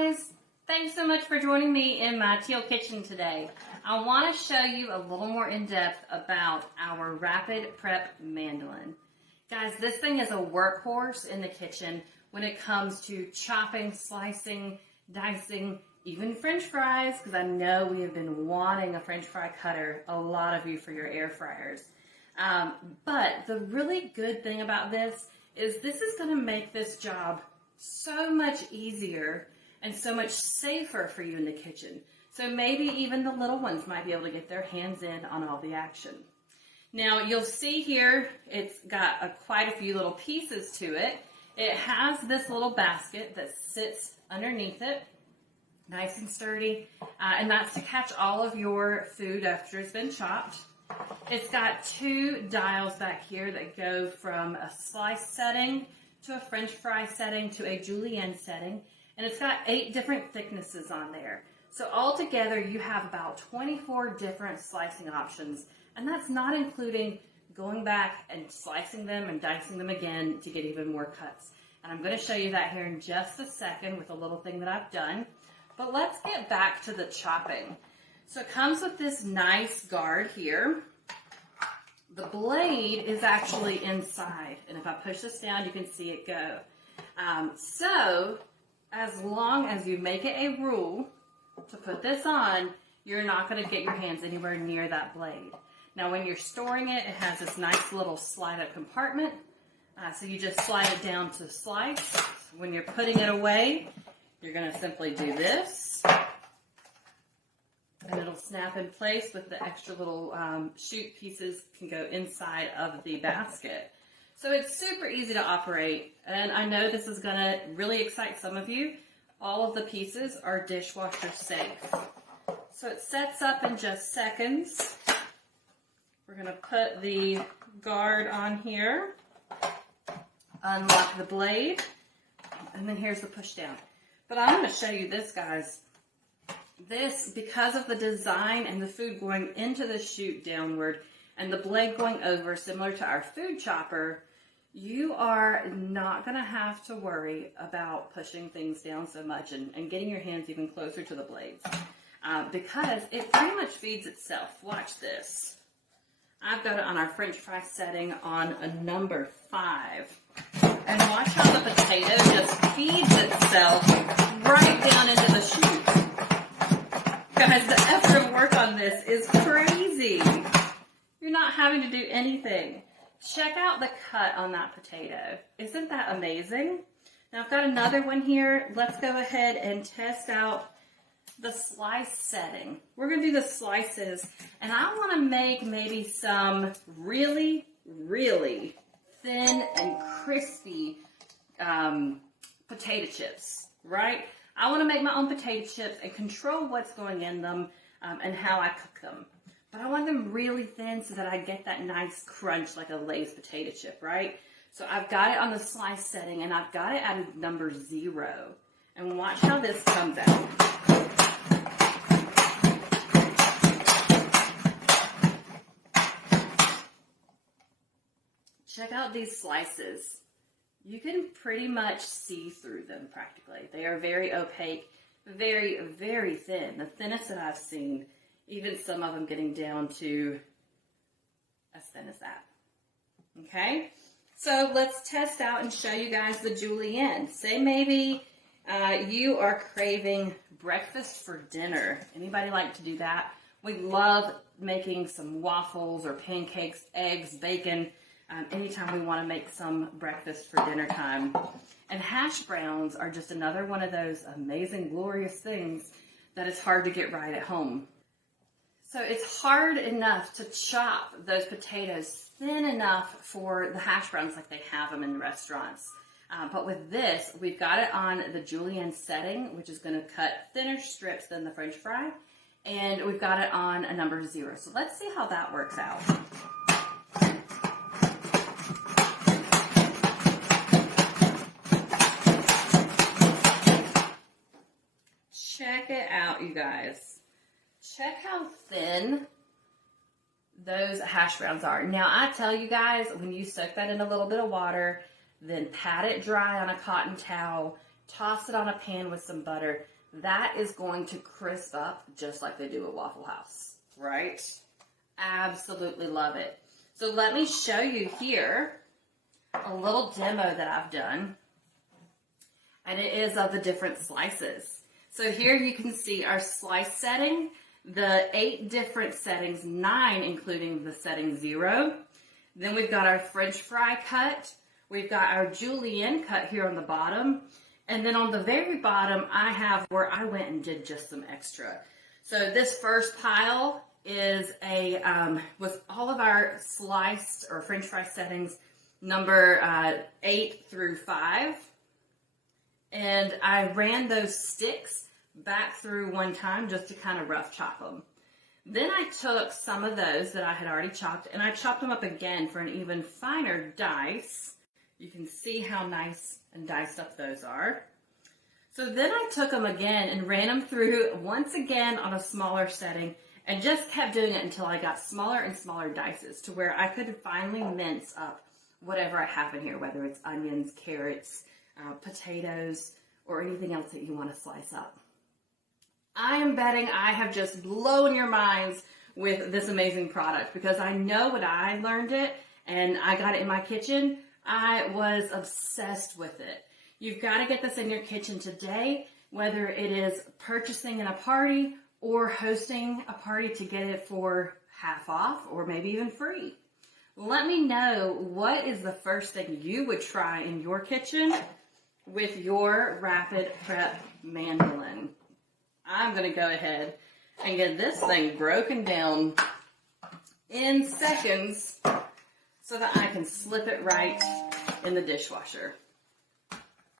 guys, thanks so much for joining me in my teal kitchen today. I want to show you a little more in depth about our Rapid Prep mandolin. Guys, this thing is a workhorse in the kitchen when it comes to chopping, slicing, dicing, even French fries, because I know we have been wanting a French fry cutter, a lot of you, for your air fryers. But the really good thing about this is going to make this job so much easier and so much safer for you in the kitchen. So maybe even the little ones might be able to get their hands in on all the action. Now you'll see here it's got quite a few little pieces to it. It has this little basket that sits underneath it, nice and sturdy, and that's to catch all of your food after it's been chopped. It's got two dials back here that go from a slice setting to a French fry setting to a julienne setting, and it's got 8 different thicknesses on there. So altogether you have about 24 different slicing options, and that's not including going back and slicing them and dicing them again to get even more cuts. And I'm going to show you that here in just a second with a little thing that I've done. But let's get back to the chopping. So it comes with this nice guard here. The blade is actually inside, and if I push this down, you can see it go. So as long as you make it a rule to put this on, you're not going to get your hands anywhere near that blade. Now when you're storing it, it has this nice little slide-up compartment. So you just slide it down to slice. When you're putting it away, you're going to simply do this, and it'll snap in place with the extra little chute pieces can go inside of the basket. So it's super easy to operate, and I know this is going to really excite some of you. All of the pieces are dishwasher safe. So it sets up in just seconds. We're going to put the guard on here, unlock the blade, and then here's the push down. But I'm going to show you this, guys. This, because of the design and the food going into the chute downward and the blade going over, similar to our food chopper, you are not going to have to worry about pushing things down so much and getting your hands even closer to the blades, because it pretty much feeds itself. Watch this. I've got it on our French fry setting on a number 5. And watch how the potato just feeds itself right down into the chute. Guys, the extra work on this is crazy. You're not having to do anything. Check out the cut on that potato. Isn't that amazing? Now I've got another one here. Let's go ahead and test out the slice setting. We're going to do the slices, and I want to make maybe some really, really thin and crispy potato chips, right? I want to make my own potato chips and control what's going in them and how I cook them. But I want them really thin so that I get that nice crunch like a Lay's potato chip, right? So I've got it on the slice setting, and I've got it at a number 0. And watch how this comes out. Check out these slices. You can pretty much see through them practically. They are very opaque, very, very thin. The thinnest that I've seen, even some of them getting down to as thin as that. Okay, so let's test out and show you guys the julienne. Say maybe you are craving breakfast for dinner. Anybody like to do that? We love making some waffles or pancakes, eggs, bacon, anytime we want to make some breakfast for dinner time. And hash browns are just another one of those amazing, glorious things that it's hard to get right at home. So it's hard enough to chop those potatoes thin enough for the hash browns like they have them in the restaurants. But with this, we've got it on the julienne setting, which is going to cut thinner strips than the French fry. And we've got it on a number 0. So let's see how that works out. Check it out, you guys. Check how thin those hash browns are. Now, I tell you guys, when you soak that in a little bit of water, then pat it dry on a cotton towel, toss it on a pan with some butter. That is going to crisp up just like they do at Waffle House, right? Absolutely love it. So let me show you here a little demo that I've done, and it is of the different slices. So here you can see our slice setting, the 8 different settings, 9 including the setting 0. Then we've got our French fry cut. We've got our julienne cut here on the bottom. And then on the very bottom, I have where I went and did just some extra. So this first pile is with all of our sliced or French fry settings, number 8 through 5. And I ran those sticks back through one time just to kind of rough chop them. Then I took some of those that I had already chopped and I chopped them up again for an even finer dice. You can see how nice and diced up those are. So then I took them again and ran them through once again on a smaller setting and just kept doing it until I got smaller and smaller dices to where I could finally mince up whatever I have in here, whether it's onions, carrots, potatoes, or anything else that you want to slice up. I am betting I have just blown your minds with this amazing product because I know when I learned it and I got it in my kitchen, I was obsessed with it. You've got to get this in your kitchen today, whether it is purchasing in a party or hosting a party to get it for half off or maybe even free. Let me know what is the first thing you would try in your kitchen with your Rapid Prep mandolin. I'm going to go ahead and get this thing broken down in seconds so that I can slip it right in the dishwasher.